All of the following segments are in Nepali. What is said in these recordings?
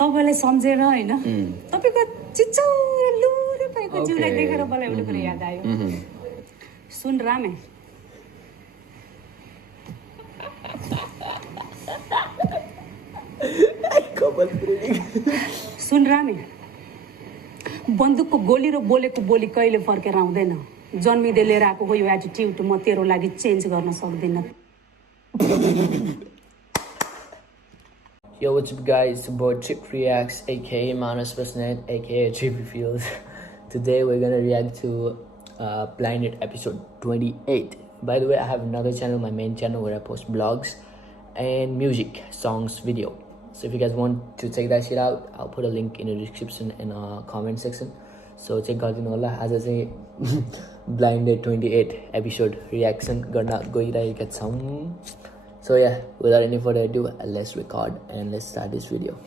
तपाईलाई सम्झेर हैन तपाईको चिचौलो भएको जिउलाई देखेर मलाई एउटा कुरा याद आयो सुन रामे सुन रामे बन्दुकको गोली र बोलेको बोली कहिले फर्केर आउँदैन जन्मिँदै लिएर आएको हो यो एटिट्युड म तेरो लागि चेन्ज गर्न सक्दिन Yo, what's up guys, it's about Trip Reacts, aka Manas Vasnet, aka Trippy Feels. Today we're gonna react to Blinded episode 28. By the way, I have another channel, my main channel, where I post blogs and music, songs, video. So if you guys want to check that shit out, I'll put a link in the description and comment section. So check out Nola as I say Blinded 28 episode reaction garna gairaheka chhau. So yeah, without any further ado, let's record and let's start this video.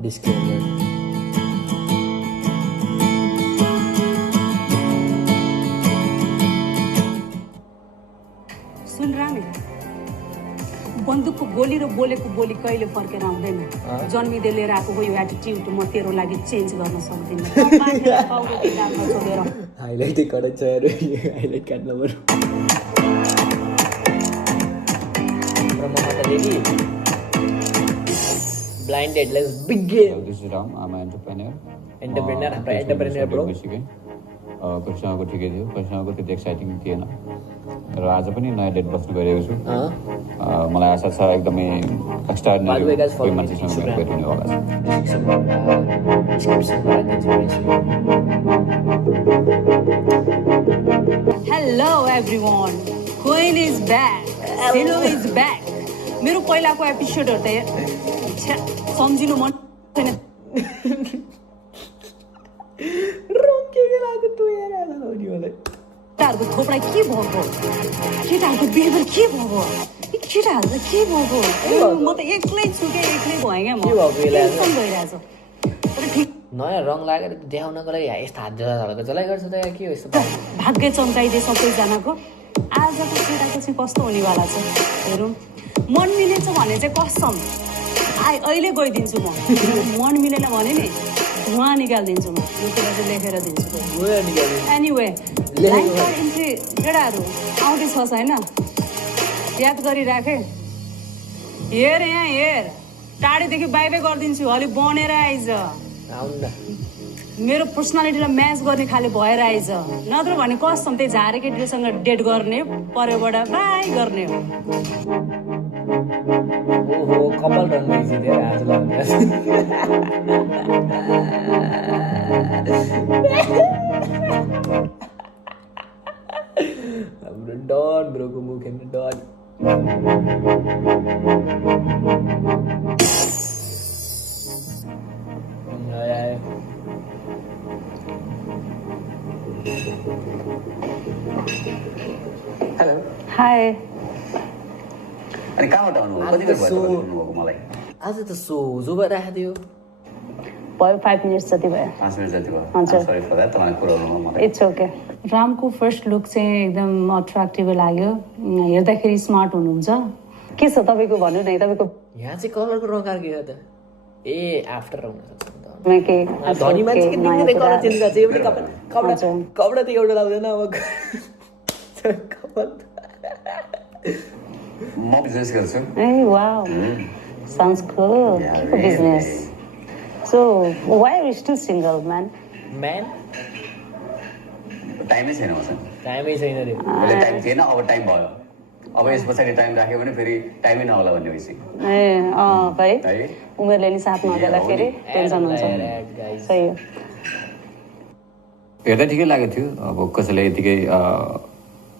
Disclaimer. सुन रामे बन्दुकको गोली र बोलेको बोली कहिले फर्केर आउँदैन जन्मिँदै लिएर आएको हो यो एटिट्युड म तेरो लागि चेन्ज गर्न सक्दिन हाइलाइट गरेछ यार हाइलाइट काट्न पर्यो Blinded, let's begin. This is Ram, I'm an entrepreneur. Entrepreneur bro. कक्षाको ठिकै थियो कक्षाको त्यति एक्साइटिङ थिएन र आज पनि नयाँ डेट बस्नु गइरहेको छु मलाई आशा छ एकदमै एक्स्ट्राअर्डिनरी कोही मान्छेसँग मेरो भेट हुने होला hello everyone queen is back hello is back मेरो पहिलाको एपिसोडहरु त सम्झिनु मन छैन केटाहरूको थोपडा के भएको केटाहरूको बिहेभियर के भएको केटाहरू के भएको म त एक्लै छु क्या एक्लै भएँ क्या म भइरहेछ नयाँ रङ लागेर देखाउनको लागि यस्तो हात जलाएको जलाइ गर्छ त के हो यस्तो भाग्य चम्काइदिए सबैजनाको आजको केटाको चाहिँ कस्तो हुनेवाला छ हेरौँ मन मिलेछ भने चाहिँ कसम अहिले गइदिन्छु म मन मिलेन भने नि उहाँ निकालिदिन्छु म यो कुरा चाहिँ लेखेर दिन्छु एनिवे लाइन फर इन्ट्री केटाहरू आउँदैछ होइन याद गरिराखे हेर यहाँ हेर टाढीदेखि बाई गरिदिन्छु अलिक बनेर आइज मेरो पर्सनालिटीलाई म्याच गर्ने खाले भएर आइज नत्र भने कसम त्यही झारे केटीसँग डेट गर्ने परेबाट बाई गर्ने हो ओहो कपाल रङ गरिदिए आज लाग्ने हाम्रो डन ब्रोको मुख हेर्नु डन हेलो हाई अनि कहाँबाट आउनु कति बेर भयो मलाई आज त सोझो भइरहेको थियो भयो 5 मिनट्स जति भयो 5 मिनट जति भयो हजुर सरी फर दैट तपाईले कुराउनु मलाई it's okay Ramco first look चाहिँ एकदम अट्र्याक्टिभ लाग्यो हेर्दाखेरि स्मार्ट हुनुहुन्छ के छ तपाईको भन्नु न तपाईको यहाँ चाहिँ कलरको रङ कार्कियो त ए आफ्टर रङ मेके धनी मान्छे के दिनले कलर चेन्ज गर्छ एउटा कपडा कपडा त एउटा लाउँदैन अब कपडा म बिजनेस गर्छु ए wow sounds cool business so why are you still single man टाइमै छैन मसँग टाइमै छैन रे अहिले टाइम थिएन अब टाइम भयो अब यस पछाडि टाइम राख्यो भने फेरि टाइमै नहोला भन्ने भइसक्यो ए भाइ उमेरले नि साथ नदेला फेरि टेन्सन हुन्छ सही हो हेर्दा ठिकै लागेको थियो अब कसैले यतिकै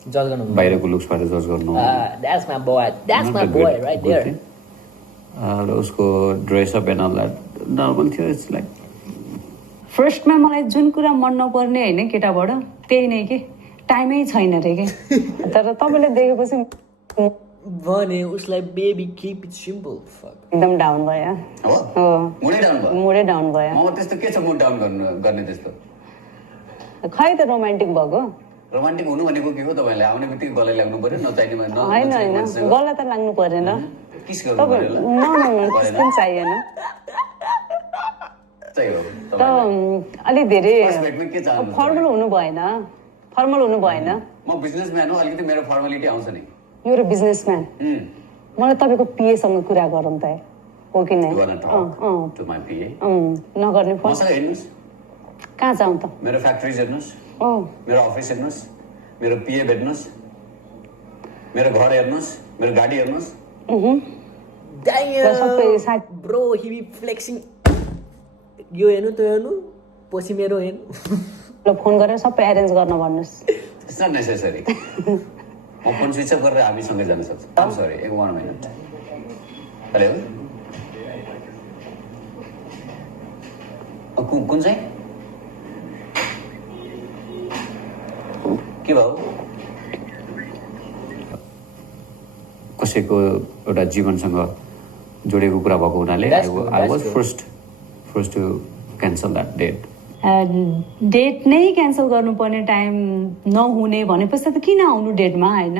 जज गर्नु बाहिरको लुक्सबाट जज गर्नु that's my boy right there र उसको dress up and all that normal थियो इट्स लाइक फर्स्टमा मलाई जुन कुरा मन नपर्ने हैन केटाबाट त्यही नै के टाइमै छैन रे के तर तपाईले देखेपछि भने उसलाई बेबी कीप इट सिम्पल एकदम डाउन भयो हो मुडै डाउन भयो म त्यस्तो के छ मुड डाउन गर्ने त्यस्तो खै त रोमान्टिक भएको हुनु भनेको के हो तपाईले आउने बित्तिकै गलै लाग्नु पर्यो नचाहिने हैन गला त लाग्नु पर्दैन किस गर्नु पर्यो होला त्यस्तो पनि चाहिएन चाहिँ हो त अलिक धेरै फर्स्ट भेटमा के चाहनु फर्मल हुनु भएन म बिजनेसम्यान हो अलिकति मेरो फर्मालिटी आउँछ नि यो बिजनेसम्यान मलाई तपाईँको पिएसँग कुरा गरौँ त हो कि नै You wanna talk to my PA? नगर्ने फोन मसँग हेर्नुहोस् कहाँ जाउँ त मेरो फ्याक्ट्रिज हेर्नुहोस् ओ मेरो अफिस हेर्नुहोस् मेरो पिए भेट्नुहोस् मेरो घर हेर्नुहोस् मेरो गाडी हेर्नुहोस् सबै साथी ब्रो he be flexing यो हेर्नु त्यो हेर्नु पछि मेरो हेर्नु फोन गरेर सबै एरेन्ज गर्न भन्नुहोस् इट्स नट नेसेसरी म फोन स्विच अफ गरेर हामीसँगै जान सक्छु आम सरी एक 1 मिनट हेलो कुन चाहिँ के भयो कसैको एउटा जीवनसँग जोडेको कुरा भएको हुनाले I was first to cancel that date date नै क्यान्सल गर्नुपर्ने टाइम नहुने भनेपछि त किन आउनु डेटमा होइन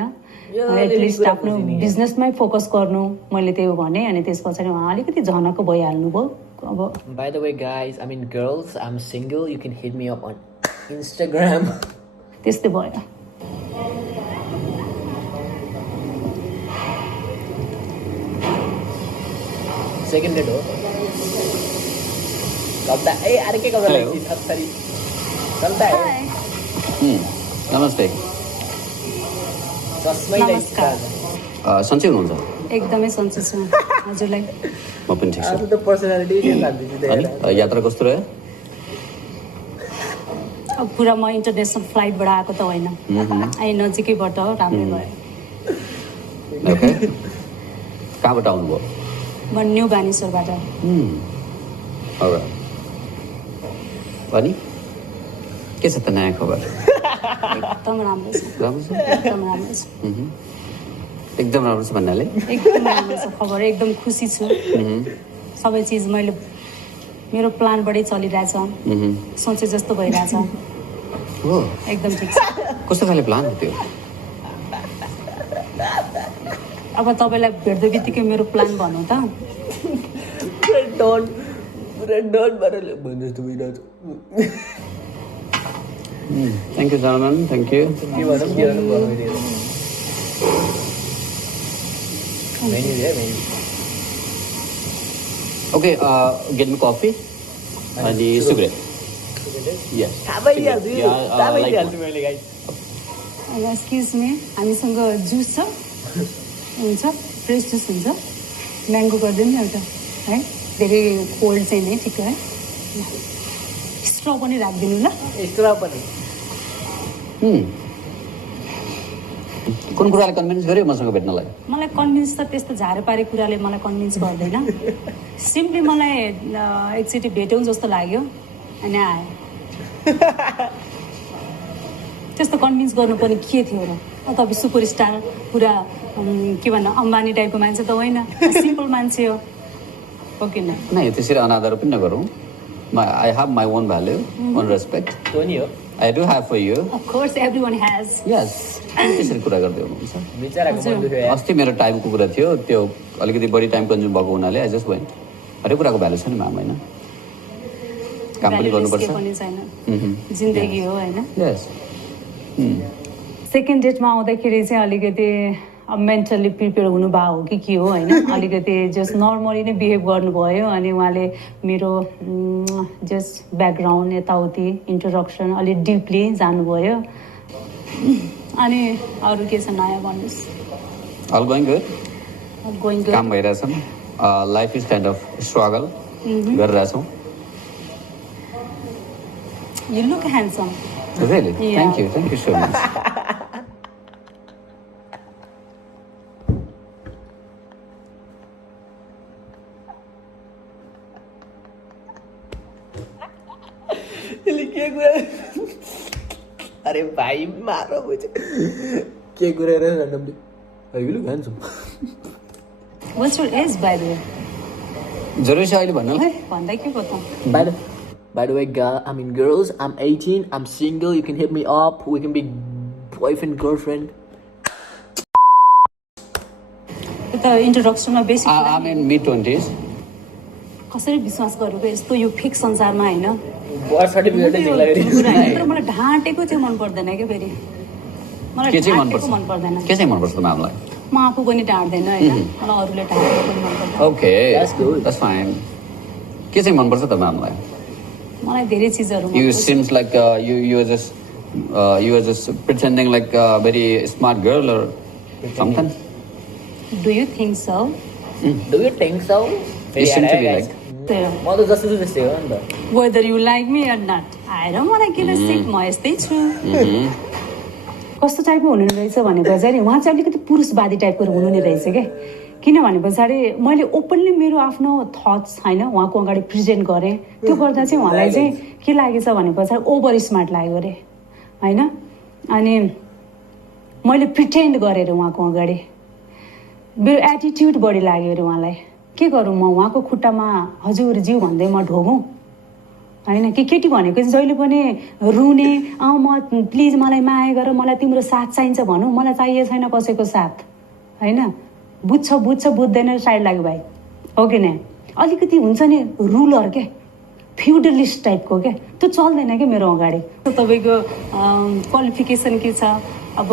एटलिस्ट आफ्नो बिजनेसमै फोकस गर्नु मैले त्यही भने अनि त्यस पछाडि उहाँ अलिकति झनको भइहाल्नु भयो अब By the way, guys, I mean girls, I'm single. You can hit me up on Instagram. त्यस्तै भयो Second date हो कब्दा ए अरे के कब्दा लेख्ছি थरी चलता है नमस्ते चस्मै नमस्कार। सन्चै हुनुहुन्छ एकदमै सन्चै छु हजुरलाई म पनि ठिक छु आज त पर्सनालिटी नै लाग्दैछ अनि यात्रा कस्तो रह्यो अब पुरा म इन्टरनेसनल फ्लाइटबाट आएको त होइन आई नजिकैबाट राम्रै भयो ओके कहाँबाट आउनुभयो म न्यू बानेश्वरबाट अनि के छ त नयाँ खबर एकदम राम्रो छ राम्रो छ एकदम राम्रो छ एकदम राम्रो छ भन्नाले एकदम राम्रो छ खबर एकदम खुसी छु सबै चिज मैले मेरो प्लानबाटै चलिरहेछ सोचे जस्तो भइरहेछ हो एकदम ठिक छ कस्तो खाले प्लान हो त्यो अब तपाईँलाई भेट्दो बित्तिकै मेरो प्लान भन्नु त डन भएर भन्नु जस्तो भइरहेछ thank you German thank you के भनौँ के गर्नु मेन्यु है menu okay get me coffee अनि सिगरेट यस थाहा भइहाल्छु थाहा भइहाल्छु मैले गाइस एक्सक्युज मी हामीसँग जुस छ हुन्छ फ्रेस जुस हुन्छ म्याङ्गो गरिदिनु नि एउटा है धेरै कोल्ड चाहिँ नै ठिक है स्ट्र पनि राखिदिनु ल एक्स्ट्रा पनि कुन कुराले कन्भिन्स गर्यो मसँग भेट्नलाई मलाई कन्भिन्स त त्यस्तो झारेपारे कुराले मलाई कन्भिन्स गर्दैन सिम्पली मलाई एकचोटि भेटौँ जस्तो लाग्यो अनि आयो त्यस्तो कन्भिन्स गर्नुपर्ने के थियो र तपाईँ सुपरस्टार पुरा के भन्नु अम्बानी टाइपको मान्छे त होइन सिम्पल मान्छे हो कि नै त्यसरी अनादर पनि नगरौँ I have my own value own respect त्यो नि हो I do have for you of course everyone has yes त्यसरी कुरा गर्दै हुनुहुन्छ बिचराको मन दुख्यो यार अस्ति मेरो टाइमको कुरा थियो त्यो अलिकति बढी टाइम कन्ज्युम भएको हुनाले आई जस्ट वेन्ट हरेक कुराको भ्यालु छ नि म्याम होइन काम पनि गर्नुपर्छ पनि छैन जिन्दगी हो होइन यस सेकेन्ड डेटमा आउँदाखेरि चाहिँ अलिकति अब मेन्टल्ली प्रिपेयर हुनुभएको हो कि के हो होइन अलिकति जस्ट नर्मली नै बिहेभ गर्नुभयो अनि उहाँले मेरो जस्ट ब्याकग्राउन्ड यताउति इन्ट्रोडक्सन अलिक डिपली जानुभयो अनि अरू के छ नयाँ भन्नुहोस् अल गोइङ गुड गोइङ काम भइरहेछ life is kind of struggle गरिरहेछौँ you look handsome really thank you so much यसले के कुरा अरे भाइ मारो बुझ्यो के कुरा र randomly you look handsome what's your age by the way जरुरी छ अहिले भन्नलाई भन्दै के बताउँ By the way, girls, I'm 18, I'm single, you can hit me up, we can be boyfriend, girlfriend. त्यो त इन्ट्रोडक्सनमा basic I am in mid-20s. कसरी विश्वास गरेको यस्तो यो फिक्स संसारमा होइन बर्थ सर्टिफिकेटै जिल्ला तर मलाई ढाँटेको चाहिँ मन पर्दैन क्या फेरि मलाई के चाहिँ ढाँटेको मन पर्दैन के चाहिँ मनपर्छ म्यामलाई? म आफू पनि ढाँट्दैन होइन मलाई अरूले ढाँटेको पनि मन पर्दैन okay That's good. That's fine. के चाहिँ मनपर्छ त म्यामलाई? मलाई धेरै चिजहरू You seems like you are just pretending like a very smart girl or something. Do you think so do you think so? You seem to be like. म त जस्तो त्यस्तै हो नि त. Whether you like me or not I don't want give a shit म यस्तै छु कस्तो टाइपको हुनु रहेछ भने पछाडि उहाँ चाहिँ अलिकति पुरुषवादी टाइपको हुनु नै रहेछ क्या किनभने पछाडि मैले ओपनली मेरो आफ्नो थट्स होइन उहाँको अगाडि प्रेजेन्ट गरेँ त्यो गर्दा चाहिँ उहाँलाई चाहिँ के लागेछ भने पछाडि ओभर स्मार्ट लाग्यो अरे होइन अनि मैले प्रिटेन्ड गरेर उहाँको अगाडि मेरो एटिट्युड बढी लाग्यो अरे उहाँलाई के गरौँ म उहाँको खुट्टामा हजुर ज्यू भन्दै म ढोगौँ होइन कि केटी भनेको चाहिँ जहिले पनि रुने म प्लिज मलाई माया गर मलाई तिम्रो साथ चाहिन्छ भनौँ मलाई चाहिएको छैन कसैको साथ होइन बुझ्छ बुझ्दैन साइड लाग्यो भाइ हो कि न अलिकति हुन्छ नि रुलर के फ्युडलिस्ट टाइपको क्या त्यो चल्दैन क्या मेरो अगाडि तपाईँको क्वालिफिकेसन के छ अब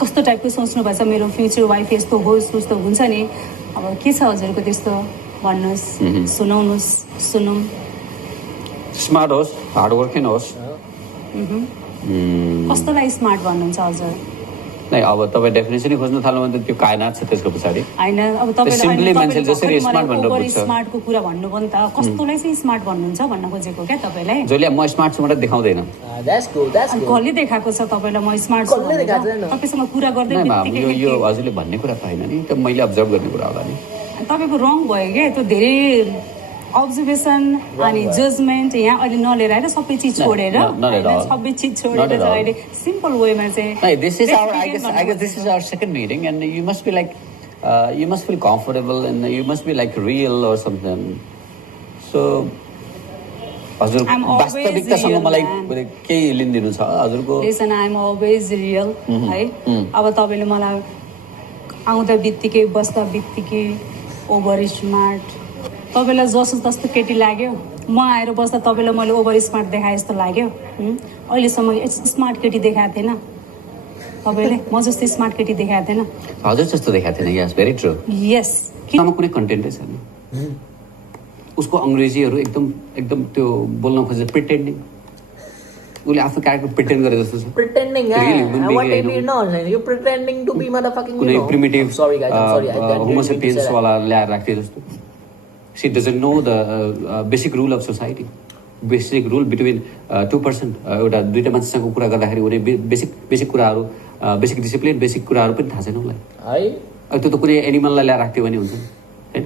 कस्तो टाइपको सोच्नु भएको छ मेरो फ्युचर वाइफ यस्तो होस् उस्तो हुन्छ नि अब के छ हजुरको त्यस्तो भन्नुहोस् सुनाउनुहोस् सुनौँ स्मार्ट होस् हार्ड वर्किङ होस्. कस्तोलाई स्मार्ट भन्नुहुन्छ हजुर नै अब तपाईँ डेफिनेसनै खोज्न थाल्नु भने त त्यो कायनात छ त्यसको पछाडि होइन अब सिम्पली मान्छेले जसरी स्मार्ट भनेर ओभर बुझ्छ स्मार्टको कुरा भन्नु पनि त कस्तोलाई चाहिँ स्मार्ट भन्नुहुन्छ भन्न खोजेको क्या तपाईँलाई जसले म स्मार्ट छु मात्रै देखाउँदैन. द्याट्स गुड द्याट्स अनि गुड. कसले देखाएको छ तपाईँलाई म स्मार्ट छु कसले देखाएको छैन? तपाईँसँग कुरा गर्दै नै म्याम बित्तिकै यो हजुरले भन्ने कुरा त होइन नि त मैले अब्जर्भ गर्ने कुरा होला नि. तपाईँको रङ भयो क्या त्यो धेरै अब्जर्भेसन अनि जजमेन्ट यहाँ अहिले नलिएर आएर सबै चिज छोडेर सबै चिज छोडेर चाहिँ अहिले सिम्पल वेमा चाहिँ This is our I guess this is our second meeting and you must be like you must feel comfortable and you must be like real or something. So हजुर वास्तविकतासँग मलाई केही लिनु छ हजुरको. Listen I am always real है अब तपाईँले मलाई आउँदा बित्तिकै बस्दा बित्तिकै ओभर स्मार्ट तपाईँलाई जस्तो तस्तो केटी लाग्यो म आएर बस्दा तपाईँलाई मैले ओभर स्मार्ट देखाएँ जस्तो लाग्यो अहिलेसम्म स्मार्ट केटी देखाएको थिएन तपाईँले म जस्तो स्मार्ट केटी देखाएको थिएन हजुर जस्तो देखाएको थिएन. यस भेरी ट्रु. यस किनमा कुनै कन्टेन्टै छैन उसको अङ्ग्रेजीहरू एकदम त्यो बोल्न खोजेर प्रिटेन्डिङ उसले आफ्नो क्यारेक्टर प्रिटेन्ड गरे जस्तो छ. Pretending, what I mean, no, you're pretending to be motherfucking, कुनै primitive Sorry guys, I'm sorry. I didn't mean to Homo sapiens say that. वाला ल्याएर राख्थे जस्तो. She doesn't know the basic rule of society. Basic rule between two person एउटा दुईटा मान्छेसँग कुरा गर्दाखेरि उनी बेसिक कुराहरू बेसिक डिसिप्लिन बेसिक कुराहरू पनि थाहा छैन उसलाई है. त्यो त कुनै एनिमललाई ल्याएर राख्थ्यो भने हुन्छ होइन.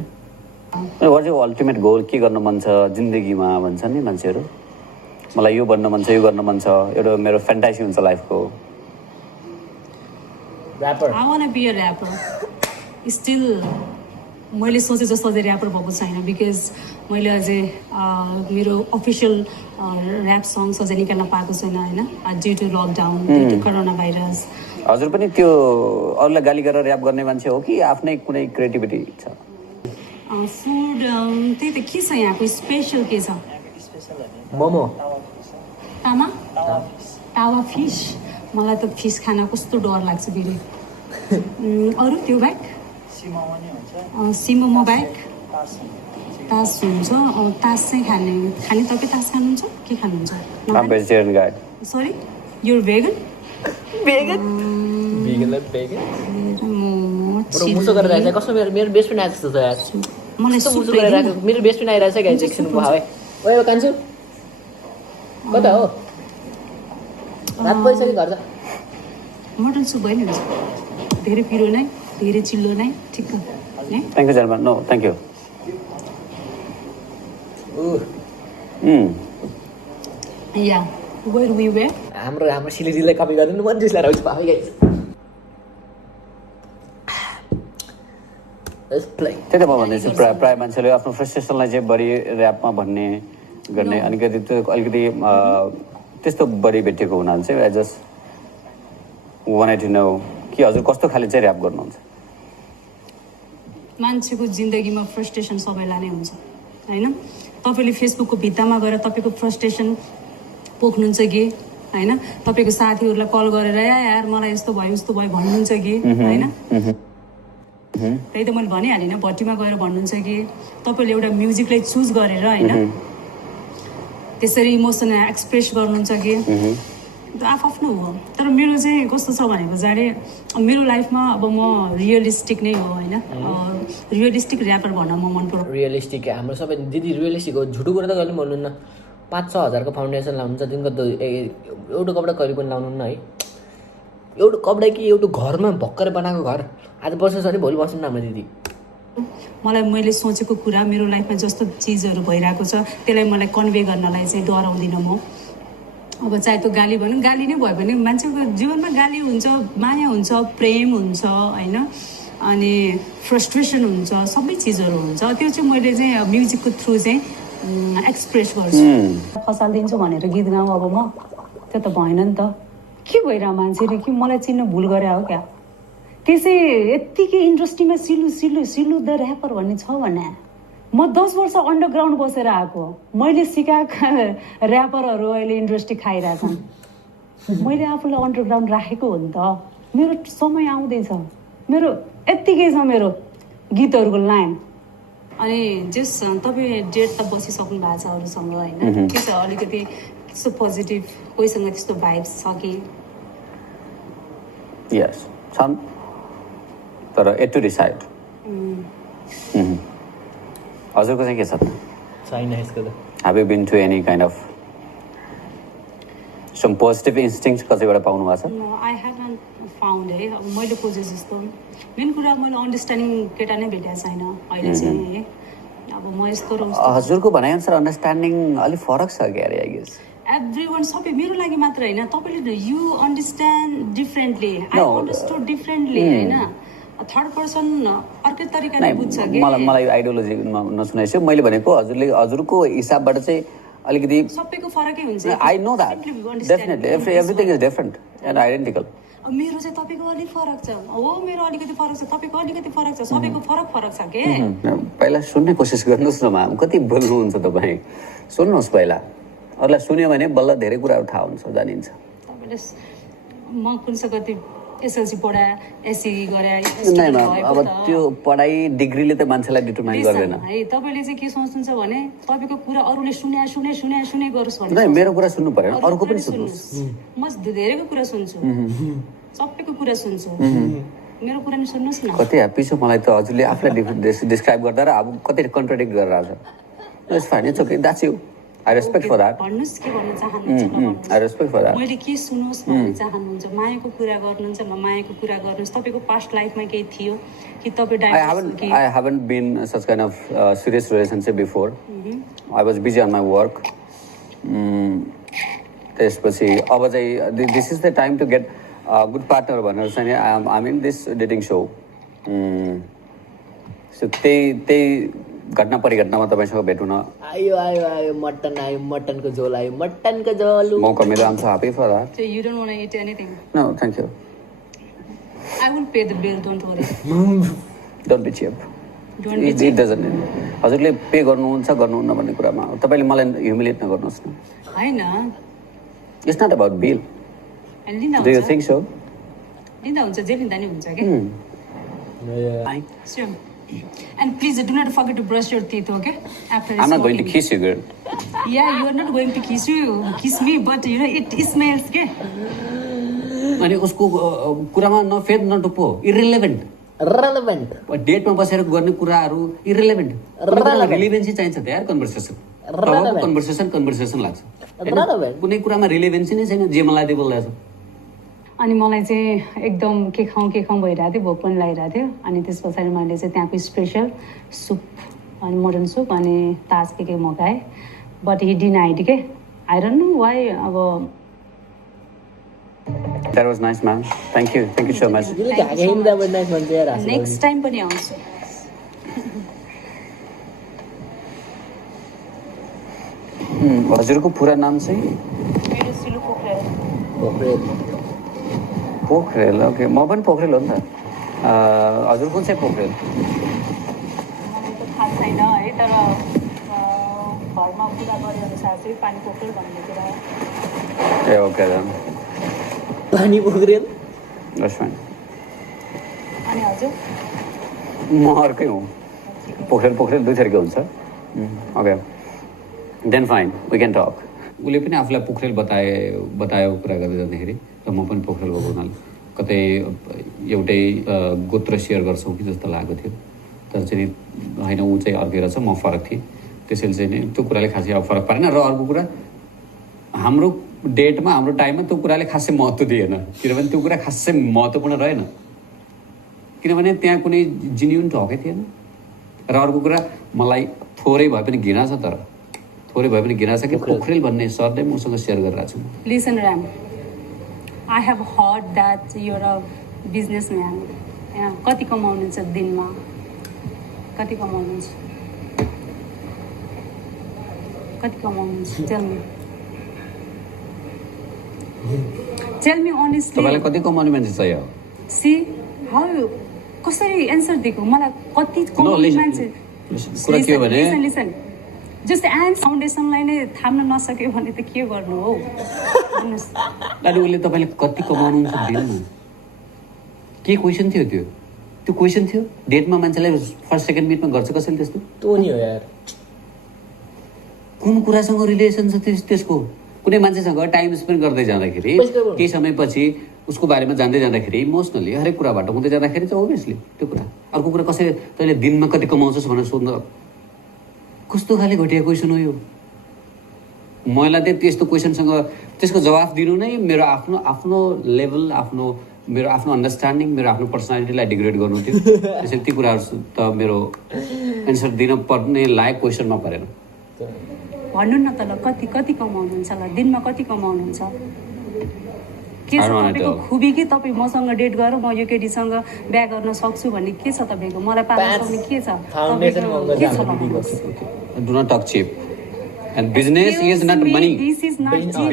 वाट इज अल्टिमेट गोल के गर्न मन छ जिन्दगीमा भन्छ नि मान्छेहरू मलाई यो बन्न मन छ यो गर्न मन छ एउटा मेरो फ्यान्टासी हुन्छ लाइफको. Rapper. I want to be a rapper. Still, मैले सोचे जस्तो अझै ऱ्यापर भएको छैन बिकज मैले अझै मेरो अफिसियल ऱ्याप सङ्ग्स अझै निकाल्न पाएको छैन होइन due to lockdown due to corona virus. हजुर पनि त्यो अरूलाई गाली गरेर ऱ्याप गर्ने मान्छे हो कि आफ्नै कुनै क्रिएटिभिटी छ? फुड त्यही त के छ यहाँको स्पेसल के छ? मोमो. तामा तावा फिस मलाई त फिस खान कस्तो डर लाग्छ फेरि. अरू त्यो बाहेक सिमोमो बाहेक तास हुन्छ तास चाहिँ खाने तपाईँ तास खानुहुन्छ के खानुहुन्छ? Vegetarian guy. Sorry you're vegan? Vegan? Bro, मुसो गरेर आएछ कस्तो मेरो बेस्ट फ्रेन्ड आएछ जस्तो छ यार. मलाई कस्तो मुसो गरेर आएको मेरो बेस्ट फ्रेन्ड आइरहेछ गाइस एकछिन भाइ. ओए कान्छु कता हो? रात परिसक्यो घर जा. मटन सुप भयो नि हुन्छ धेरै पिरो नै धेरै चिल्लो नै ठिक है. Thank you German. No thank you. Yeah where we were हाम्रो सिलिरीलाई कपी गर्नु मन रिस लागेर भाइ गाइस. त्यही त म भन्दैछु प्रायः मान्छेले आफ्नो फ्रस्ट्रेसनलाई चाहिँ बढी ऱ्यापमा भन्ने गर्ने अलिकति त्यस्तो बढी भेटिएको हुनाले चाहिँ I just wanted to know कि हजुर कस्तो खाले चाहिँ ऱ्याप गर्नुहुन्छ? मान्छेको जिन्दगीमा फ्रस्ट्रेसन सबैलाई नै हुन्छ होइन तपाईँले फेसबुकको भित्तामा गएर तपाईँको फ्रस्ट्रेसन पोख्नुहुन्छ कि होइन तपाईँको साथीहरूलाई कल गरेर यार मलाई यस्तो भयो उस्तो भयो भन्नुहुन्छ कि होइन त्यही त मैले भनिहालेँ होइन भट्टीमा गएर भन्नुहुन्छ कि तपाईँले एउटा म्युजिकलाई चुज गरेर होइन त्यसरी इमोसन एक्सप्रेस गर्नुहुन्छ कि आफ्नो हो तर मेरो चाहिँ कस्तो छ भनेको जाने मेरो लाइफमा अब म रियलिस्टिक नै हो होइन रियलिस्टिक ऱ्यापर भन्न म मन पर्छ रियलिस्टिक हाम्रो सबै दिदी रियलिस्टिक हो झुटो कुरा त कहिले भन्नुहुन्न 5-6 हजारको फाउन्डेसन लाउनुहुन्छ दिनको एउटा कपडा कहिले पनि लाउनुहुन्न है एउटा कपडा कि एउटा घरमा भर्खर बनाएको घर आज बस्नुहोस् अरे भोलि बस्नु न दिदी मलाई मैले सोचेको कुरा मेरो लाइफमा जस्तो चिजहरू भइरहेको छ त्यसलाई मलाई कन्भे गर्नलाई चाहिँ डराउँदिनँ म अब चाहे त्यो गाली भनौँ गाली नै भयो भने मान्छेको जीवनमा गाली हुन्छ माया हुन्छ प्रेम हुन्छ होइन अनि फ्रस्ट्रेसन हुन्छ सबै चिजहरू हुन्छ त्यो चाहिँ मैले चाहिँ म्युजिकको थ्रु चाहिँ एक्सप्रेस गर्छु खसालिदिन्छु भनेर गीत गाउँ अब म त्यो त भएन नि त के भइरह मान्छेले कि मलाई चिन्न भुल गरे हो क्या त्यसै यत्तिकै इन्डस्ट्रीमा सिलु द ऱ्यापर भन्ने छ भने म 10 वर्ष अन्डरग्राउन्ड बसेर आएको मैले सिकाएका ऱ्यापरहरू अहिले इन्डस्ट्री खाइरहेछन् मैले आफूलाई अन्डरग्राउन्ड राखेको हो नि त मेरो समय आउँदैछ मेरो यत्तिकै छ मेरो गीतहरूको लाइन अनि जस तपाईँ डेट त बसिसक्नु भएको छ अरूसँग होइन के छ अलिकति त्यस्तो पोजिटिभ कोहीसँग त्यस्तो भाइब्स छ कि यस छन् तर एट टु डिसाइड हजुरको चाहिँ के छ छैन यसको त Have you been to any kind of some positive instincts कसैबाट पाउनु भएको छ? No, I haven't found है मैले खोजे जस्तो मेन कुरा मैले अन्डरस्ट्यान्डिङ केटा नै भेटेको छैन अहिले चाहिँ है अब म यस्तो हजुरको भनाइअनुसार अन्डरस्ट्यान्डिङ अलिक फरक छ क्या आई गेस एभ्रीवन सबै मेरो लागि मात्र होइन तपाईँले you understand differently I understood differently होइन थर्ड पर्सन अर्कै तरिकाले बुझ्छ कि मलाई आइडियोलोजी नसुनाइछु मैले भनेको हजुरको हिसाबबाट चाहिँ अलिकति सबैको फरकै हुन्छ I know that definitely everything is different and identical मेरो चाहिँ तपाईँको अलिक फरक छ हो मेरो अलिकति फरक छ तपाईँको अलिकति फरक छ सबैको फरक छ के पहिला सुन्ने कोसिस गर्नुहोस् न म्याम कति बोल्नुहुन्छ तपाईँ सुन्नुहोस् पहिला अरूलाई सुन्यो भने बल्ल धेरै कुराहरू थाहा हुन्छ जानिन्छ तपाईँले म कुनसँग कति एसएलसी पढाए एससी गरे अब त्यो पढाइ डिग्रीले त मान्छेलाई डिटरमाइन गर्दैन है तपाईँले चाहिँ के सोच्नुहुन्छ भने तपाईँको कुरा अरूले सुने गरोस् भने मेरो कुरा सुन्नु पर्यो अरूको पनि सुन्नुहोस् म धेरैको कुरा सुन्छु सबैको कुरा सुन्छु मेरो कुरा नि सुन्नुहोस् न कति ह्याप्पी छु मलाई त हजुरले आफूलाई डिस्क्राइब गर्दा र अब कति कन्ट्राडिक्ट गरेर आएको छ it's fine it's okay that's you I respect for that. भन्नुस् के भन्न चाहनुहुन्छ I respect for that. मैले के सुनोस् भन्ने चाहनुहुन्छ मायाको कुरा गर्नुहुन्छ म मायाको कुरा गर्नुस् तपाईको पास्ट लाइफमा केही थियो कि तपाई divorce I haven't been such kind of serious relationship before. I was busy on my work. त्यसपछि अब चाहिँ this is the time to get a good partner भनेर चाहिँ I'm in this dating show. So त्यही घटना परिघटनामा तपाईसँग भेट हुन आयो मटन आयो मटनको झोल मौका मिल्यो I'm so happy for that. So you don't want to eat anything? No, thank you. I will pay the bill, don't worry. Don't be cheap. It doesn't. हजुरले पे गर्नुहुन्छ गर्नुहुन्न भन्ने कुरामा तपाईले मलाई ह्युमिलिएट नगर्नुहोस् न हैन It's not about bill. Do you think so? लिँदा हुन्छ जे लिँदा नि हुन्छ के Sure. And please do not forget to brush your teeth, okay? After I'm not going to kiss you, girl. Yeah, you are not going to kiss me, but you know it smells, okay? अनि उसको कुरामा नफेद नटुपो irrelevant. डेटमा बसेर गर्ने कुराहरू irrelevant. रिलेभेन्सी चाहिन्छ त यार कन्भर्सेसन कन्भर्सेसन लाग्छ कुनै कुरामा रिलेभेन्सी नै छैन जे मलाई बोल्दैछ अनि मलाई चाहिँ एकदम के खाउँ भइरहेको थियो भोक पनि लागिरहेको थियो अनि त्यस पछाडि मैले चाहिँ त्यहाँको स्पेसल सुप अनि मटन सुप अनि ताज के मगाएँ बट हि डिनाइड के आई डोन्ट नो वाइ अब That was nice, man. Thank you so much. Next time पनि आउँछु हजुरको पुरा नाम चाहिँ मेरो सिलु पोखरेल ओके म पनि पोखरेल हो नि त हजुर कुन चाहिँ पोखरेल छैन है, तर घरमा कुरा गरे अनुसार चाहिँ पानी पोखरेल भन्ने कुरा ए ओके देन पानी पोखरेल दैट्स फाइन अनि हजुर म अर्कै हुँ पोखरेल दुई थरीको हुन्छ okay then fine we can talk उसले पनि आफूलाई पोखरेल बतायो कुरा गर्दै जाँदाखेरि र म पनि पोखरेल भएको हुनाले कतै एउटै गोत्र सेयर गर्छौँ कि जस्तो लागेको थियो तर चाहिँ होइन ऊ चाहिँ अर्कै रहेछ म फरक थिएँ त्यसैले चाहिँ नि त्यो कुराले खासै अब फरक पारेन र अर्को कुरा हाम्रो डेटमा हाम्रो टाइममा त्यो कुराले खासै महत्त्व दिएन किनभने त्यो कुरा खासै महत्त्वपूर्ण रहेन किनभने त्यहाँ कुनै जेन्युन टकै थिएन र अर्को कुरा मलाई थोरै भए पनि घृणा छ तर थोरै भए पनि घृणा छ कि पोखरेल भन्ने सरले मसँग सेयर गरिरहेको छु listen Ram I have heard that your a businessman कति कमाउनुहुन्छ दिनमा कति कमाउनुहुन्छ टेल मी ऑनेस्टली तपाईँलाई कति कमाउने मान्छे चाहियो सी हाउ कसरी एन्सर दिएको मलाई कति कमाउने मान्छे कुरा के हो भने लिसन जस्तै एन्ड फाउन्डेसनलाई नै थाम्न नसक्यो भने त के गर्नु हो भन्नुहोस् दाजु उसले तपाईँले कति कमाउनुहुन्छ दिनमा के क्वेसन थियो त्यो क्वेसन थियो डेटमा मान्छेलाई फर्स्ट सेकेन्ड मिटमा गर्छ कसैले त्यस्तो त्यो नि हो यार कुन कुरासँग रिलेसन छ त्यसको कुनै मान्छेसँग टाइम स्पेन्ड गर्दै जाँदाखेरि केही समयपछि उसको बारेमा जान्दै जाँदाखेरि इमोसनली हरेक कुराबाट हुँदै जाँदाखेरि चाहिँ ओभियसली त्यो कुरा अर्को कुरा कसैले तैँले दिनमा कति कमाउँछस् भनेर सोध्न कस्तो खाले घटिया क्वेसन हो यो मलाई चाहिँ त्यस्तो क्वेसनसँग त्यसको जवाफ दिनु नै मेरो आफ्नो लेभल मेरो आफ्नो अन्डरस्ट्यान्डिङ मेरो आफ्नो पर्सनालिटीलाई डिग्रेड गर्नु थियो त्यसैले ती कुराहरू त मेरो एन्सर दिन पर्ने लायक क्वेसनमा परेन भन्नु न त ल कति कमाउनुहुन्छ ल दिनमा कति कमाउनुहुन्छ के छ तपाईँको खुबी कि तपाईँ मसँग डेट गरेर म यो केटीसँग बिहा गर्न सक्छु भन्ने के छ तपाईँको मलाई पाल्न सक्ने के छ do not talk cheap and business is not money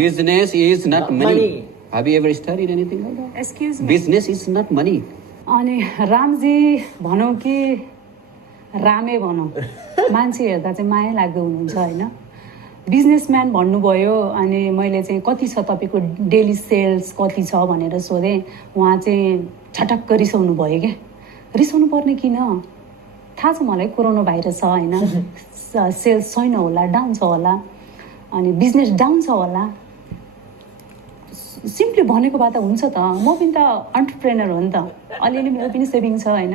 business is not money Have you ever studied anything like that? Excuse me. Business is not money. अनि रामजी भनौँ कि रामे भनौँ मान्छे हेर्दा चाहिँ माया लाग्दो हुनुहुन्छ होइन बिजनेसम्यान भन्नुभयो अनि मैले चाहिँ कति छ तपाईँको डेली सेल्स कति छ भनेर सोधेँ उहाँ चाहिँ छटक्क रिसाउनु भयो क्या रिसाउनु पर्ने किन थाहा छ मलाई कोरोना भाइरस छ होइन सेल्स छैन होला डाउन छ होला अनि बिजनेस डाउन छ होला सिम्पली भनेको भए त हुन्छ त म पनि त अन्टरप्रेनर हो नि त अलिअलि मेरो पनि सेभिङ छ होइन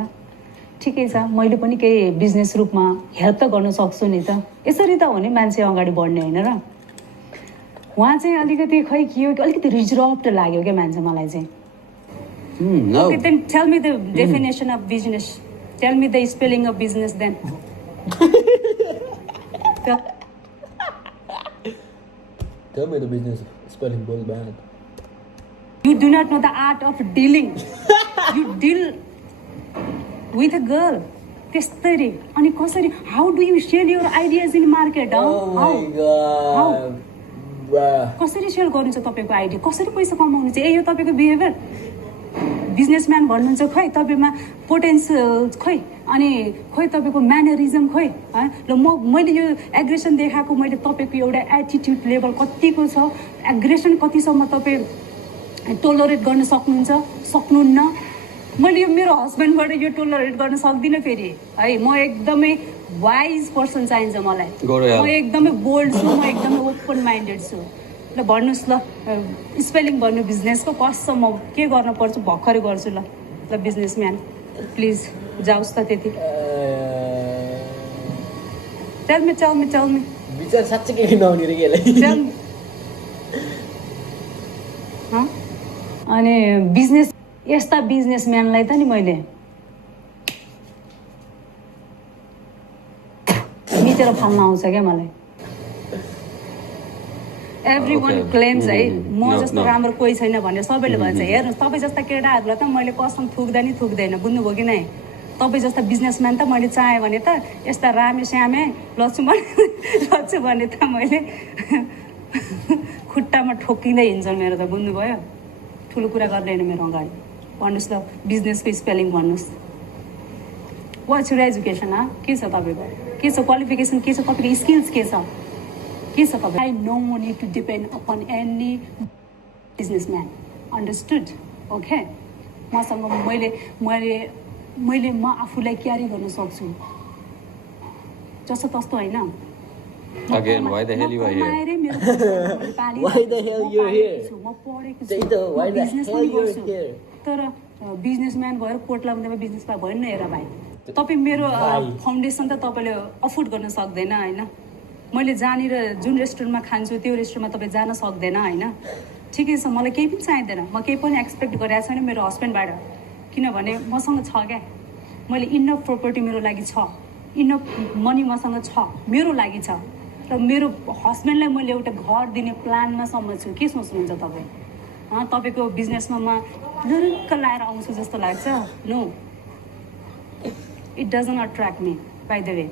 ठिकै छ मैले पनि केही बिजनेस रूपमा हेल्प त गर्न सक्छु नि त यसरी त हो नि मान्छे अगाडि बढ्ने होइन र उहाँ चाहिँ अलिकति खै के हो अलिकति रिजर्भड लाग्यो क्या मान्छे मलाई चाहिँ Okay, then tell me the definition of business. Tell me the spelling of business then. Tell me the business spelling goes bad. You do not know the art of dealing. You deal with a girl. त्यस्तरी अनि कसरी how do you share your ideas in market? Oh my god. कसरी सेयर गर्नुहुन्छ तपाईँको आइडिया कसरी पैसा कमाउनु चाहिँ यो तपाईँको बिहेभियर बिजनेसम्यान भन्नुहुन्छ खै तपाईँमा पोटेन्सियल खै अनि खै तपाईँको म्यानरिजम खै ल मैले यो एग्रेसन देखाएको मैले तपाईँको एउटा एटिट्युड लेभल कतिको छ एग्रेसन कतिसम्म तपाईँ टोलरेट गर्न सक्नुहुन्न मैले यो मेरो हस्बेन्डबाट यो टोलरेट गर्न सक्दिनँ फेरि है म एकदमै वाइज पर्सन चाहिन्छ मलाई म एकदमै बोल्ड छु म एकदमै ओपन माइन्डेड छु ल भन्नुहोस् ल स्पेलिङ भन्नु बिजनेसको कसम म के गर्न पर्छ भर्खरै गर्छु ल बिजनेसम्यान प्लिज जाओस् त त्यति टेल मी विचार साँच्चै के नआउने रे केलाई अनि बिजनेस यस्ता बिजनेसम्यानलाई त नि मैले मिचेर फाल्न आउँछ क्या मलाई एभ्री वान क्लेम्स है म जस्तो राम्रो कोही छैन भनेर सबैले भन्छ हेर्नुहोस् तपाईँ जस्ता केटाहरूलाई त मैले कसम थुक्दैन बुझ्नुभयो कि नै तपाईँ जस्ता बिजनेसम्यान त मैले चाहेँ भने त यस्ता रामे श्यामे लच्छु भने त मैले खुट्टामा ठोकिँदै हिँड्छ मेरो त बुझ्नुभयो ठुलो कुरा गर्दैन मेरो अगाडि भन्नुहोस् ल बिजनेसको स्पेलिङ भन्नुहोस् वाट्स युर एजुकेसन के छ तपाईँको, के छ क्वालिफिकेसन, के छ तपाईँको स्किल्स, के छ तपाईँ. I no need to depend upon any businessman, understood? Okay, मसँग मैले म आफूलाई क्यारी गर्न सक्छु, जस्तो तस्तो होइन. Again, why the hell you are here? Why the hell you are here? म पढेको Say the why the hell you are here? तर बिजनेसम्यान भएर कोट लगाउँदा बिजनेसमा भयो नि हेर भाइ. तपाईँ मेरो फाउन्डेसन त तपाईँले अफोर्ड गर्न सक्दैन होइन. मैले जहाँनिर जुन रेस्टुरेन्टमा खान्छु त्यो रेस्टुरेन्टमा तपाईँ जान सक्दैन होइन. ठिकै छ, मलाई केही पनि चाहिँदैन, म केही पनि एक्सपेक्ट गरेको छैन मेरो हस्बेन्डबाट, किनभने मसँग छ क्या, मैले इनफ प्रपर्टी मेरो लागि छ, इनफ मनी मसँग छ मेरो लागि छ, र मेरो हस्बेन्डलाई मैले एउटा घर दिने प्लानमा सम्म छु. के सोच्नुहुन्छ तपाईँ? तपाईँको बिजनेसमा म लुरुक्क लाएर आउँछु जस्तो लाग्छ? No, it doesn't attract me. By the way,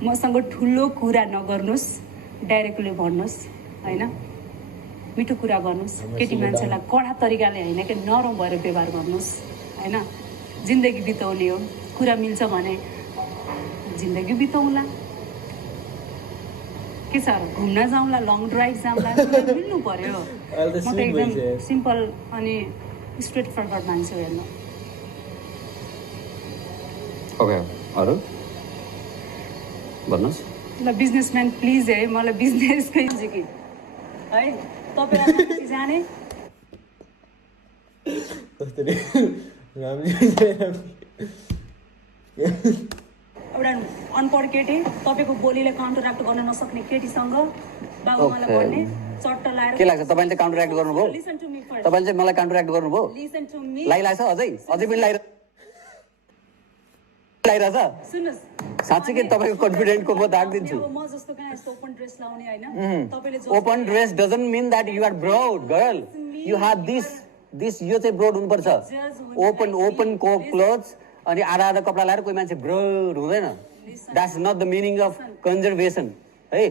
मसँग ठुलो कुरा नगर्नुहोस्, डाइरेक्टली भन्नुहोस् होइन, मिठो कुरा गर्नुहोस्. केटी मान्छेलाई कडा तरिकाले होइन कि नरम भएर व्यवहार गर्नुहोस् होइन. जिन्दगी बिताउने हो, कुरा मिल्छ भने जिन्दगी बिताउँला. के छ, घुम्न जाउँला, लङ ड्राइभ जाउँला, मिल्नु पर्यो. म त एकदम सिम्पल अनि स्ट्रेट फरवर्ड मान्छे हो. हेर्नु, ओके, अरू भन्नुहोस्. ल बिजनेसम्यान प्लिज है, मलाई बिजनेसकै कि है, तपाईँ जाने एउटा अनपढ केटी तपाईँको बोलीले काउन्टरएक्ट गर्न नसक्ने केटीसँग बाबुआमालाई भन्ने चट्ट लाएर के लाग्छ तपाईँले चाहिँ काउन्टरएक्ट गर्नुभयो? लिसन टु मी फर्स्ट, तपाईँले चाहिँ मलाई काउन्टरएक्ट गर्नुभयो? Listen to me. लागिरहेछ अझै पनि लागिरहेछ? सुन्नुहोस्, साँच्चै तपाईँको कन्फिडेन्टको म दाग दिन्छु. म जस्तो कहाँ यस्तो ओपन ड्रेस लाउने होइन. तपाईँले open dress doesn't mean that you are broad girl, you have this यो चाहिँ ब्रोड हुनुपर्छ. ओपन क्लोथ्स अनि आधा कपडा लाएर कोही मान्छे ब्रोड हुँदैन. That's not the meaning of conservation है.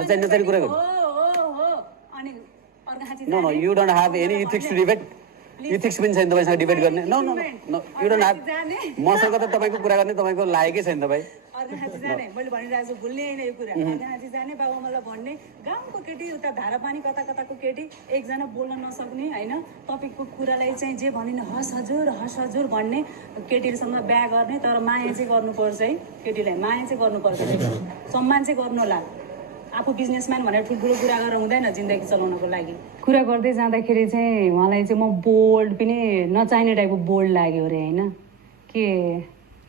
नचाहिने कुरा गर्नु. No no, you don't have any ethics to debate. Ethics पनि छैन तपाईँसँग डिबेट गर्ने. No no no, you don't have. मसँग त तपाईँको कुरा गर्ने तपाईँको लायकै छैन. तपाईँ मैले भनिरहेको छु, भुल्ने होइन यो कुरा. अर्घाखाँची जाने, बाबुआमालाई भन्ने, गाउँको केटी उता धारा पानी कता कताको केटी, एकजना बोल्न नसक्ने होइन, तपाईँको कुरालाई चाहिँ जे भनिने हस् हजुर भन्ने केटीहरूसँग बिहा गर्ने. तर माया चाहिँ गर्नुपर्छ है, केटीलाई माया चाहिँ गर्नुपर्छ, सम्मान चाहिँ गर्नु होला. आफू बिजनेसम्यान भनेर ठुल्ठुलो कुरा गरेर हुँदैन जिन्दगी चलाउनको लागि. कुरा गर्दै जाँदाखेरि चाहिँ उहाँलाई चाहिँ म बोल्ड पनि नचाहिने टाइपको बोल्ड लाग्यो अरे होइन.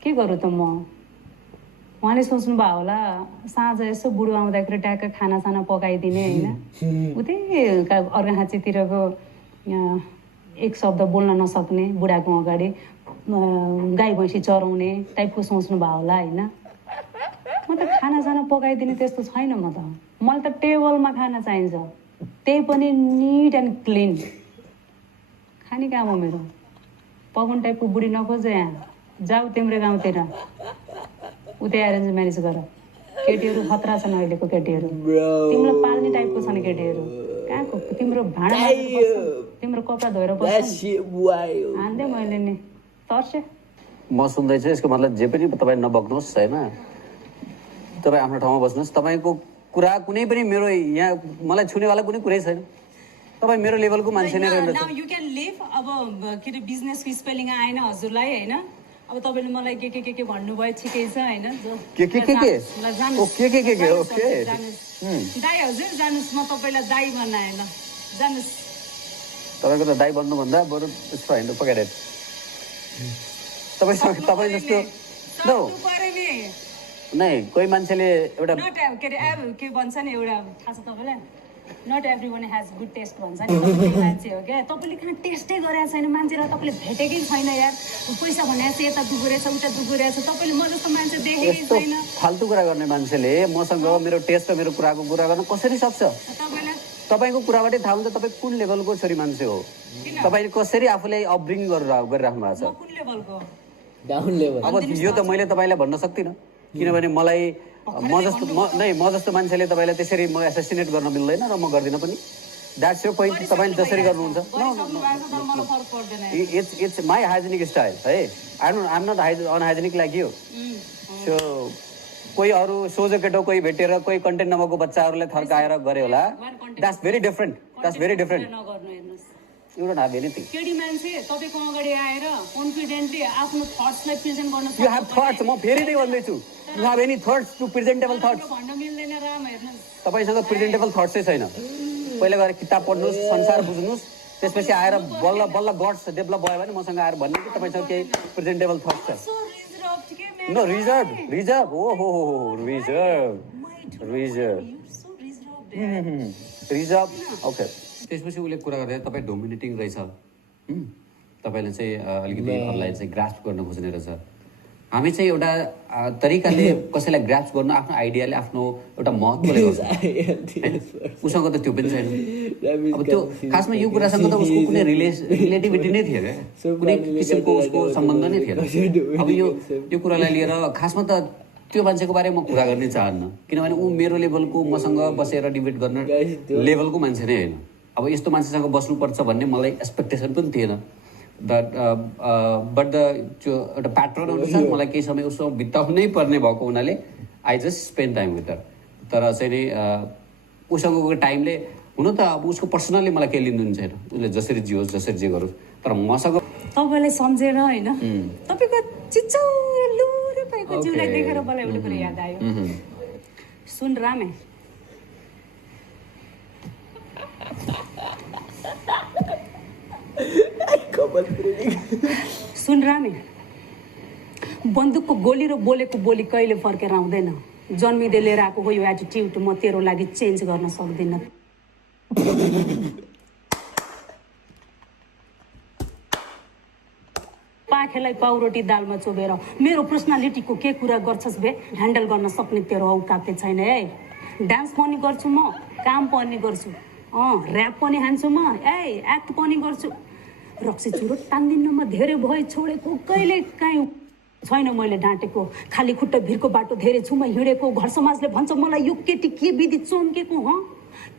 के गरौँ त म? उहाँले सोच्नुभयो होला साँझ यसो बुढो आउँदाखेरि ट्याक्क खानासाना पकाइदिने होइन. उतै अर्घाखाँचीतिरको एक शब्द बोल्न नसक्ने बुढाको अगाडि गाई भैँसी चराउने टाइपको सोच्नुभयो होला होइन. म त खानासाना पकाइदिने त्यस्तो छैन. मलाई त टेबलमा खाना चाहिन्छ, त्यही पनि निट एन्ड क्लिन. खाने काम हो मेरो. पवन टाइपको बुढी नखोज यहाँ, जाऊ तिम्रो गाउँतिर, उतै एरेन्ज म्यारेज गर. केटीहरू खतरा छन् अहिलेको केटीहरू, तिमीलाई पाल्ने टाइपको छन् केटीहरू. कहाँको तिम्रो भाँडा तिम्रो कपडा धोएर हान्दै मैले नि तर्से. म सुन्दैछु, यसको मतलब जे पनि तपाईँ नबक्नुहोस् होइन. तपाईँ आफ्नो ठाउँमा बस्नुहोस्. तपाईँको कुरा कुनै पनि मेरो यहाँ मलाई छुनेवाला कुनै कुरै छैन. तपाईँ मेरो लेभलको मान्छे नै रहेछ. Now you can leave. अब के अरे बिजनेसको स्पेलिङ आएन हजुरलाई होइन. अब तपाईँले मलाई के भन्नुभयो ठिकै छ होइन. के ओके दाई हजुर जानुहोस्, म तपाईँलाई दाई भन्न आएन, जानुहोस्. तपाईँको त दाई बन्नुभन्दा बरु यस्तो होइन पकाएर तपाईँ जस्तो नै कोही मान्छेले एउटा के भन्छ नि एउटा थाहा छ तपाईँलाई, not everyone has good taste भन्छ नि. मान्छे हो क्या, तपाईँले कहाँ टेस्टै गरेको छैन मान्छेलाई, तपाईँले भेटेकै छैन यार. पैसा भनेको यता दुगुरेछ उता दुगुरेछ, तपाईँले म जस्तो मान्छे देखेकै छैन. फाल्तु कुरा गर्ने मान्छेले मसँग मेरो टेस्ट र मेरो कुराको कुरा गर्न कसरी सक्छ? तपाईँको कुराबाटै थाहा हुन्छ तपाईँ कुन लेभलको छोरी मान्छे हो. तपाईँले कसरी आफूलाई अपब्रिङ गरिराख्नु भएको छ. अब यो त मैले तपाईँलाई भन्न सक्दिनँ, किनभने मलाई म जस्तो मान्छेले तपाईँलाई त्यसरी म एसेसिनेट गर्न मिल्दैन र म गर्दिनँ पनि. द्याट्स यो पोइन्ट तपाईँले जसरी गर्नुहुन्छ गरिसक्नु भएको छ तर मलाई फरक पर्दैन इट्स माई हाइजेनिक स्टाइल है I'm not unhygienic like you so कोही अरू सोझो केटो कोही भेटेर कोही कन्टेन्ट नभएको बच्चाहरूले थर्काएर गरे होला द्याट्स भेरी डिफरेन्ट नगर्नु हेर्नुहोस् यु डोन्ट ह्याभ एनिथिङ केटी मान्छे तपाईँको अगाडि आएर कन्फिडेन्टली आफ्नो थट्सलाई प्रेजेन्ट गर्न यु हेभ थट्स म फेरि नै भन्दैछु you have any thoughts to presentable thoughts भन्न मिल्दैन राम हेर्नुहोस् तपाईँसँग प्रेजेन्टेबल थट्सै छैन पहिला गएर किताब पढ्नुहोस् संसार बुझ्नुहोस् त्यसपछि आएर बल्ल बल्ल गट्स डेभलप भयो भने मसँग आएर भन्ने कि तपाईँसँग केही प्रेजेन्टेबल थट्स छ सो रिजर्भ के नो रिजर्भ हो रिजर्भ ओके त्यसपछि उसले कुरा गर्दा तपाईँ डोमिनेटिङ रहेछ तपाईँले चाहिँ अलिकति अरूलाई चाहिँ ग्रास्प गर्न खोज्ने रहेछ हामी चाहिँ एउटा तरिकाले कसैलाई ग्रास्प गर्नु आफ्नो आइडियाले आफ्नो एउटा महत्त्वले गर्छ उसँग त त्यो पनि छैन अब त्यो खासमा यो कुरासँग त उसको कुनै रिलेटिभिटी नै थियो क्या कुनै किसिमको उसको सम्बन्ध नै थिएन अब यो कुरालाई लिएर खासमा त त्यो मान्छेको बारेमा म कुरा गर्नै चाहन्न किनभने ऊ मेरो लेभलको मसँग बसेर डिबेट गर्न लेभलको मान्छे नै होइन अब यस्तो मान्छेसँग बस्नुपर्छ भन्ने मलाई एक्सपेक्टेसन पनि थिएन बट द त्यो एउटा प्याटर्न अनुसार मलाई केही समय उससँग बिताउनै पर्ने भएको हुनाले I just spend time with तर चाहिँ नि उसँगको टाइमले हुन त अब उसको पर्सनल्ली मलाई केही लिनु छैन उसले जसरी जियोस् जसरी जे गरोस् तर मसँग तपाईँलाई सम्झेर होइन तपाईँको चिचौलो भएको जिउलाई देखेर मलाई एउटा कुरा याद आयो सुन रामे सुन रामे बन्दुकको गोली र बोलेको बोली कहिले फर्केर आउँदैन जन्मिँदै लिएर आएको हो यो एटिट्युड म तेरो लागि चेन्ज गर्न सक्दिनँ पाखेलाई पाउरोटी दालमा चोबेर मेरो पर्सनालिटीको के कुरा गर्छस् बे ह्यान्डल गर्न सक्ने तेरो औकात छैन है डान्स पनि गर्छु म काम पनि गर्छु ऱ्याप पनि हान्छु म एक्ट पनि गर्छु रक्सी चुरो तान्दिन्न म धेरै भए छोडेको कहिले काहीँ छैन मैले डाँटेको खाली खुट्टा भिरको बाटो धेरै छु म हिँडेको घर समाजले भन्छ मलाई यो केटी के विधि चम्केको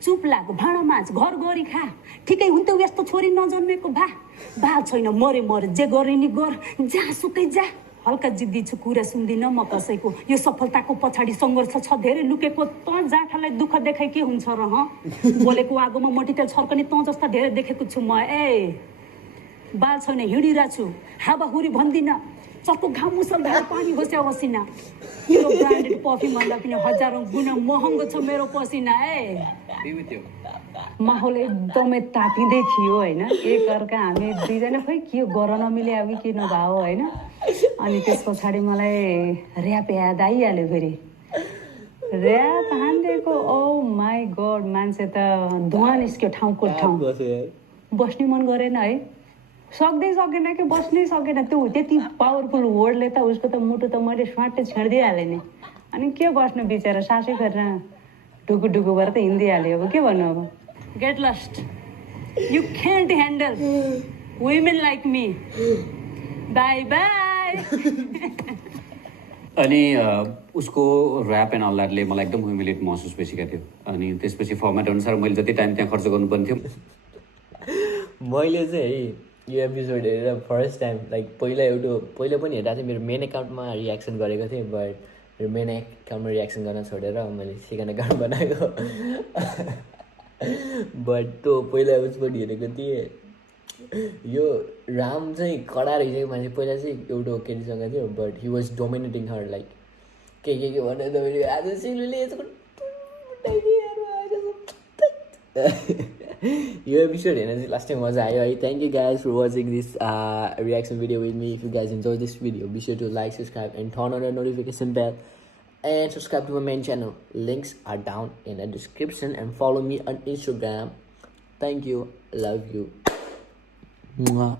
चुप लाग भाँडा माझ घर गरी खा ठिकै हुन्थ्यो यस्तो छोरी नजन्मेको भा छैन मरे जे गरे नि गर जहाँसुकै जा हल्का जिद्दी छु कुरा सुन्दिनँ म कसैको यो सफलताको पछाडि सङ्घर्ष छ धेरै लुकेको त जाठालाई दुःख देखाइ के हुन्छ र बोलेको आगोमा मटितेल छर्कने त जस्ता धेरै देखेको छु म बाल छैन हिँडिरहेको छु हावाहुरी भन्दिनँ चक्को घाम मुसलधार पानी होस्या पसिना मेरो ब्रान्डेड पर्फ्युम भन्दा पनि हजारौँ गुणा महँगो छ मेरो पसिना माहौल एकदमै तातिँदै थियो होइन एकअर्का हामी दुईजना खोइ के गर्न नमिले अब के नभयो होइन अनि त्यस पछाडि मलाई ऱ्याप याद आइहाल्यो फेरि ऱ्याप हान्दिएको ओ माई गड मान्छे त धुवा निस्क्यो ठाउँको ठाउँ बस्नै मन गरेन है सक्दै सकेन कि बस्नै सकेन त्यो त्यति पावरफुल वर्डले त उसको त मुटु त मैले स्वाटै छेडिदिइहालेँ नि अनि के बस्नु बिचरा सासै गरेर ढुकु ढुकु भएर त हिँडिहाल्यो अब के भन्नु अब get lost you can't handle women like me bye bye अनि उसको ऱ्याप एन्ड अल द्याटले मलाई एकदम ह्युमिलेट महसुस भइसकेको थियो अनि त्यसपछि फर्मेट अनुसार मैले जति टाइम त्यहाँ खर्च गर्नुपर्ने थियो मैले चाहिँ यो एपिसोड हेरेर फर्स्ट टाइम लाइक पहिला पनि हेर्दा चाहिँ मेरो मेन एकाउन्टमा रियाक्सन गरेको थिएँ बट मेरो मेन एकाउन्टमा रियाक्सन गर्न छोडेर मैले सेकेन्ड एकाउन्ट बनाएको बट त्यो पहिला उस पनि हेरेको थिएँ यो राम चाहिँ कडा रहेछ मान्छे पहिला चाहिँ एउटा केटीसँग थियो but he was dominating her like के भन्यो तपाईँले आज सिलुले यो एपिसोड हेर्न चाहिँ लास्ट टाइम मजा आयो है thank you guys for watching this reaction video with me if you guys enjoy this video be sure to like subscribe and turn on the notification bell and subscribe to my main channel. Links are down in the description and follow me on Instagram. Thank you. Love you. Mwah.